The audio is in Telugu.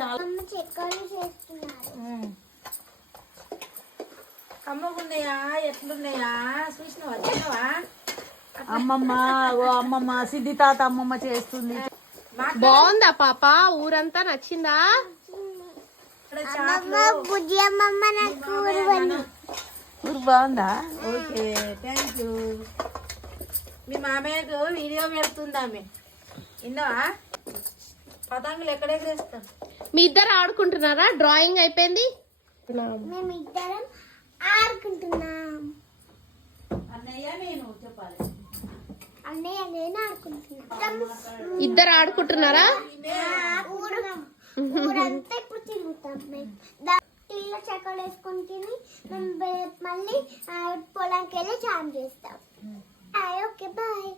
చాలా చెక్కలు చేస్తున్నారు. కమ్మగున్నాయా ఎట్లున్నాయా చూసినవా తిన్నావా? అమ్మమ్మ అమ్మమ్మ సిద్ధి తాత అమ్మమ్మ చేస్తుంది. బాగుందా పాప? ఊరంతా నచ్చిందా? ఊరు బాగుందా? Okay thank you. మీ మామయ్యకు వీడియో పెడుతుంది ఆమె. విన్నావా? పతంగులు ఎక్కడెక్కడేస్తాం. మీ ఇద్దరు ఆడుకుంటున్నారా? డ్రాయింగ్ అయిపోయింది. మేమిద్దరం ఆడుకుంటున్నాం. అన్నయ్య నేను చెప్పాలి. అన్నయ్య నేను ఆడుకుంటున్నాం. ఇద్దరు ఆడుకుంటున్నారా? ఊరంతా ఇప్పుడు తిరుగుతాం. మేము టీలో చెక్కలు వేసుకుని తిని మేము మళ్ళీ పొలానికి వెళ్ళి చాం చేస్తాం. Okay bye.